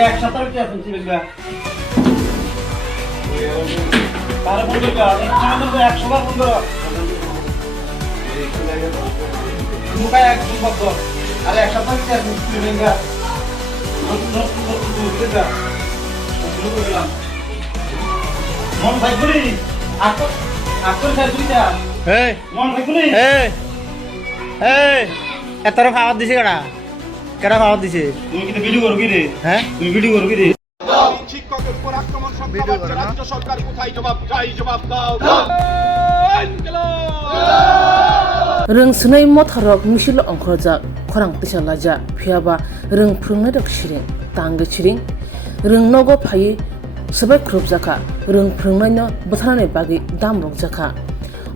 এক সপ্তাহ কি আছেন সিলেক্টটা তার বলবে কা এক সপ্তাহ বন্ধ মুখে এক শব্দ আর এক সপ্তাহ কি আছেন সিলেক্টটা মন ভাইগুলি আকর আকর সাইজুইটা এই মন ভাইগুলি এই এতর খাওয়া দিছে কেডা খাওয়া দিছে তুমি কি ভিডিও করবি রে হ্যাঁ তুমি ভিডিও করবি রে শিক্ষকের উপর আক্রমণ সংক্রান্ত রাজ্য সরকার কোথায় জবাব দাও Rung sunai motharok misilo angkhorja khorang tisa laja phiaba rung phungnai rok shiring tangge chiring rung nogo phai sabai khrup jaka rung phungnai no bothanani bagi dam rok jaka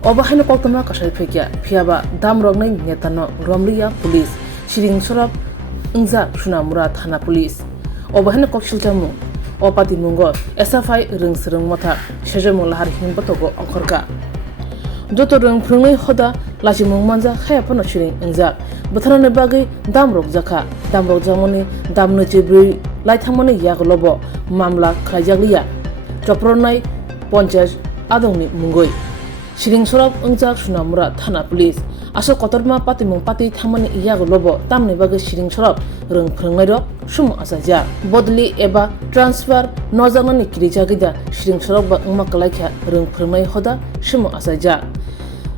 obahaino koktoma kasai phekya phiaba dam rok nai netano romliya police chiring sorok ingja sunamura thana police obahaino koksiljamu opati mungo SFI rung srung motha sejemo lahar himbotogo angkhorka joto rung phungnai hoda lachimung manja khaya pano chiring ingjak bothanani bagi damrok jaka damrok jamoni damno chibri laithamoni yaglobo mamla khajakliya chopronai ponchas adongni mungoi chiring sorok ingjak sunamura thana police aso kotorma patimung pati thamani yaglobo tamni bagi chiring sorok rung phungnai rok sumo asaja bodli eba transfer nojanani kirijagida chiring sorok ba ungma kalaikha rung phungnai hoda sumo asaja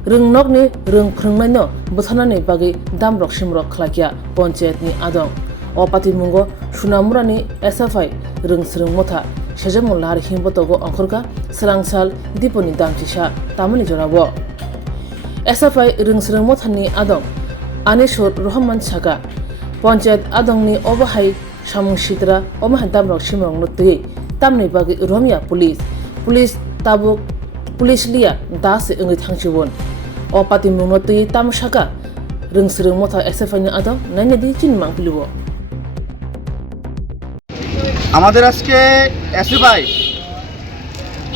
rung nokni rung phungnai no bothanani bagi damrok simrok khlakya panchayat ni adong opati mungo sunamurani SFI rung srung motha sejamol lahar himbotogo angkhorka srangsal diponi damchisa tamani jorabo SFI rung srung mothani adong anisur rohman saga panchayat adongni obahai samung sitra omah damrok simrok nutri tamni bagi romia police tabuk police liya das engi thangchibon opati munotui tamsaka rungsrung motha SFI ni adong nainedi chinmang pilibo আমাদের আজকে SFI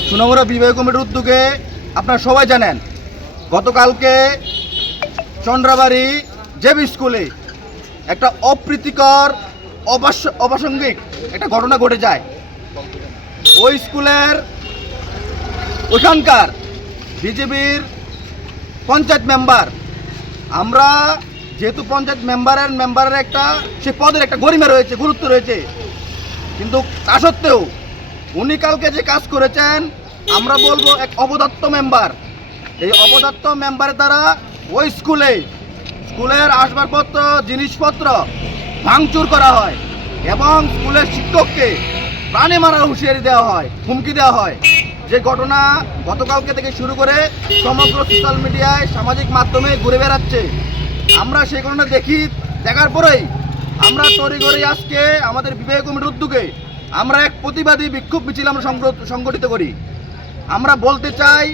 Sonamura বিভাগীয় কমিটির উদ্যোগে আপনারা সবাই জানেন গতকালকে চন্দ্রাবাড়ি JB স্কুলে একটা অপ্রীতিকর অপ্রাসঙ্গিক একটা ঘটনা ঘটে যায় ওই স্কুলের ওখানকার বিজেপির পঞ্চায়েত মেম্বার আমরা যেহেতু পঞ্চায়েত মেম্বারের একটা সে পদের একটা গরিমা রয়েছে গুরুত্ব রয়েছে কিন্তু তা সত্ত্বেও উনি কালকে যে কাজ করেছেন আমরা বলবো এক অপদার্থ মেম্বার এই অপদার্থ মেম্বারের দ্বারা ওই স্কুলের আসবাবপত্র জিনিসপত্র ভাঙচুর করা হয় এবং স্কুলের শিক্ষককে প্রাণে মারার হুঁশিয়ারি দেওয়া হয় হুমকি দেওয়া হয় যে ঘটনা গতকালকে থেকে শুরু করে সমগ্র সোশ্যাল মিডিয়ায় সামাজিক মাধ্যমে ঘুরে বেড়াচ্ছে আমরা সেই ঘটনা দেখার পরেই আমরা তড়িঘড়ি আজকে আমাদের বিভাগীয় কমিটির উদ্যোগে আমরা এক প্রতিবাদী বিক্ষোভ মিছিল আমরা সংগঠিত করি আমরা বলতে চাই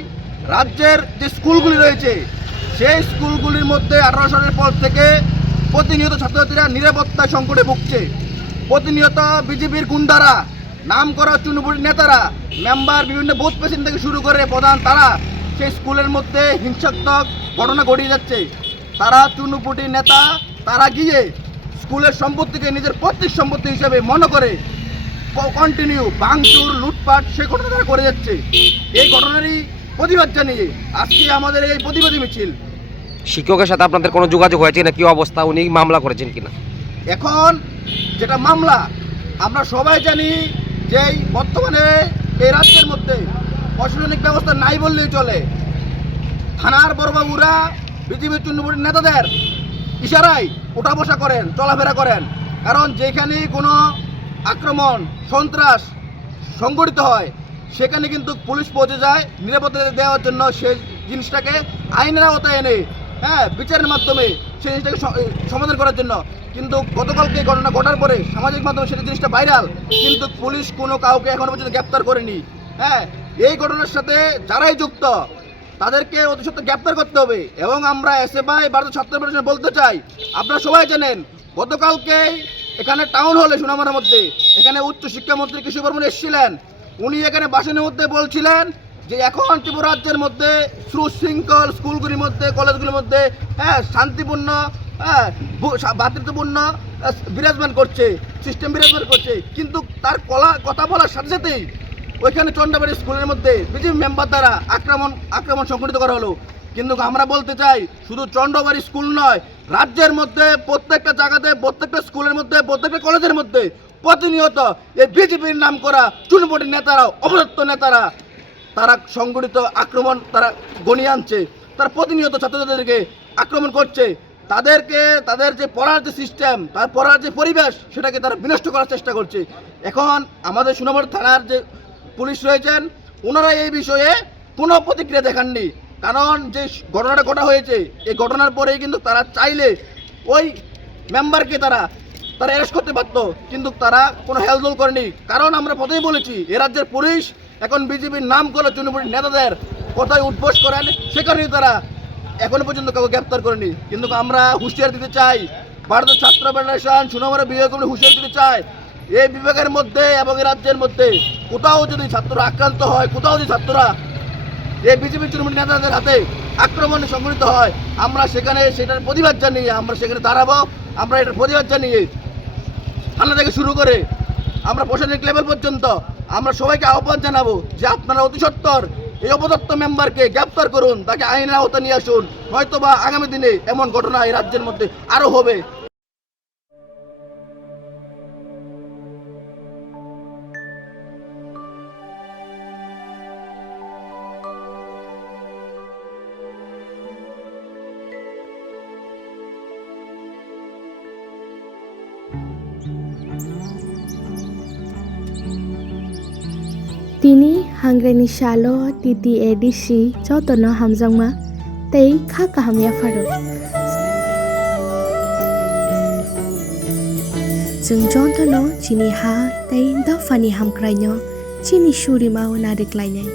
রাজ্যের যে স্কুলগুলি রয়েছে সেই স্কুলগুলির মধ্যে 18 সালের পর থেকে প্রতিনিয়ত ছাত্রছাত্রীরা নিরাপত্তা সংকটে ভুগছে প্রতিনিয়ত বিজেপির গুন্ডারা নাম করা চুনুপুটি নেতারা মেম্বার বিভিন্ন বুথ প্রেসিডেন্ট থেকে শুরু করে প্রধান তারা সেই স্কুলের মধ্যে হিংসাত্মক ঘটনা ঘটিয়ে যাচ্ছে তারা চুনুপুটি নেতা তারা গিয়ে স্কুলের সম্পত্তিকে নিজের পৈতৃক সম্পত্তি হিসেবে মনে করে কন্টিনিউ ভাঙচুর লুটপাট সে ঘটনা তারা করে যাচ্ছে এই ঘটনারই প্রতিবাদ জানিয়ে আজকে আমাদের এই প্রতিবাদী মিছিল শিক্ষকের সাথে আপনাদের কোনো যোগাযোগ হয়েছে না কি অবস্থা উনি মামলা করেছেন কিনা এখন যেটা মামলা আমরা সবাই জানি যে বর্তমানে এই রাজ্যের মধ্যে প্রশাসনিক ব্যবস্থা নাই বললেই চলে থানার বড়বাবুরা বিজেপি চুন্নপুরের নেতাদের ইশারায় উঠা বসা করেন চলাফেরা করেন কারণ যেখানে কোনো আক্রমণ সন্ত্রাস সংগঠিত হয় সেখানে কিন্তু পুলিশ পৌঁছে যায় নিরাপত্তা দেওয়ার জন্য সেই জিনিসটাকে আইনের আওতায় এনে বিচারের মাধ্যমে সেই জিনিসটাকে সমাধান করার জন্য কিন্তু গতকালকে এই ঘটনা ঘটার পরে সামাজিক মাধ্যমে সেটা জিনিসটা ভাইরাল কিন্তু পুলিশ কোনো কাউকে এখনো পর্যন্ত গ্রেপ্তার করেনি এই ঘটনার সাথে যারাই যুক্ত তাদেরকে অতি সত্ত্বর গ্রেপ্তার করতে হবে এবং আমরা SFI ভারতীয় ছাত্র ফেডারেশন বলতে চাই আপনারা সবাই জানেন গতকালকে এখানে টাউন হলে সোনামার মধ্যে এখানে উচ্চ শিক্ষামন্ত্রী কৃষি বর্মন এসেছিলেন। উনি এখানে ভাষণের মধ্যে বলছিলেন যে এখন ত্রিপুরা রাজ্যের মধ্যে সুশৃঙ্খল স্কুলগুলির মধ্যে কলেজগুলির মধ্যে শান্তিপূর্ণ ভ্রাতৃত্বপূর্ণ বিরাজমান করছে, সিস্টেম বিরাজমান করছে। কিন্তু তার কথা বলার সাথে সাথেই ওইখানে চন্ডাবাড়ি স্কুলের মধ্যে বিজেপি মেম্বার দ্বারা আক্রমণ সংঘটিত করা হলো। কিন্তু আমরা বলতে চাই শুধু চন্ডাবাড়ি স্কুল নয়, রাজ্যের মধ্যে প্রত্যেকটা জায়গাতে, প্রত্যেকটা স্কুলের মধ্যে, প্রত্যেকটা কলেজের মধ্যে প্রতিনিয়ত এই বিজেপির নাম করা চুনপটি নেতারা, অপদত্ত নেতারা তারা সংগঠিত আক্রমণ তারা গণিয়ে আনছে। তারা প্রতিনিয়ত ছাত্রছাত্রীদেরকে আক্রমণ করছে, তাদের যে পড়ার যে সিস্টেম, তার পড়ার যে পরিবেশ সেটাকে তারা বিনষ্ট করার চেষ্টা করছে। এখন আমাদের সোনামার থানার যে পুলিশ রয়েছেন ওনারা এই বিষয়ে কোনো প্রতিক্রিয়া দেখাননি। কারণ যে ঘটনাটা ঘটা হয়েছে এই ঘটনার পরেই কিন্তু তারা চাইলে ওই মেম্বারকে তারা অ্যারেস্ট করতে পারতো, কিন্তু তারা কোনো হেলদোল করেনি। কারণ আমরা প্রথমেই বলেছি এ রাজ্যের পুলিশ এখন বিজেপির নাম করে চুনপুটির নেতাদের কথায় উদ্বোস করেন, সে কারণেই তারা এখনো পর্যন্ত কাউকে গ্রেপ্তার করেনি। কিন্তু আমরা হুঁশিয়ার দিতে চাই, ভারতের ছাত্র ফেডারেশন সোনামারা বিভাগ কমিটি হুঁশিয়ার দিতে চাই, এই বিভাগের মধ্যে এবং এই রাজ্যের মধ্যে কোথাও যদি ছাত্ররা আক্রান্ত হয়, কোথাও যদি ছাত্ররা এই বিজেপি তৃণমূল নেতাদের হাতে আক্রমণে সংঘটিত হয়, আমরা সেটার প্রতিবাদ জানিয়ে আমরা সেখানে দাঁড়াবো। আমরা এটার প্রতিবাদ জানিয়ে থানা থেকে শুরু করে আমরা প্রশাসনিক লেভেল পর্যন্ত আমরা সবাইকে আহ্বান জানাবো যে আপনারা অতি সত্বর এই অপদত্ত মেম্বারকে গ্রেপ্তার করুন, তাকে আইনের আওতায় নিয়ে আসুন। হয়তোবা আগামী দিনে এমন ঘটনা এই রাজ্যের মধ্যে আরও হবে। Tini hangreni shalo titi edisi jotono hamjangma tei kha kahamya faro. Jeng jotono chini ha tei dafani hamkraino chini shuri mau narik lainai.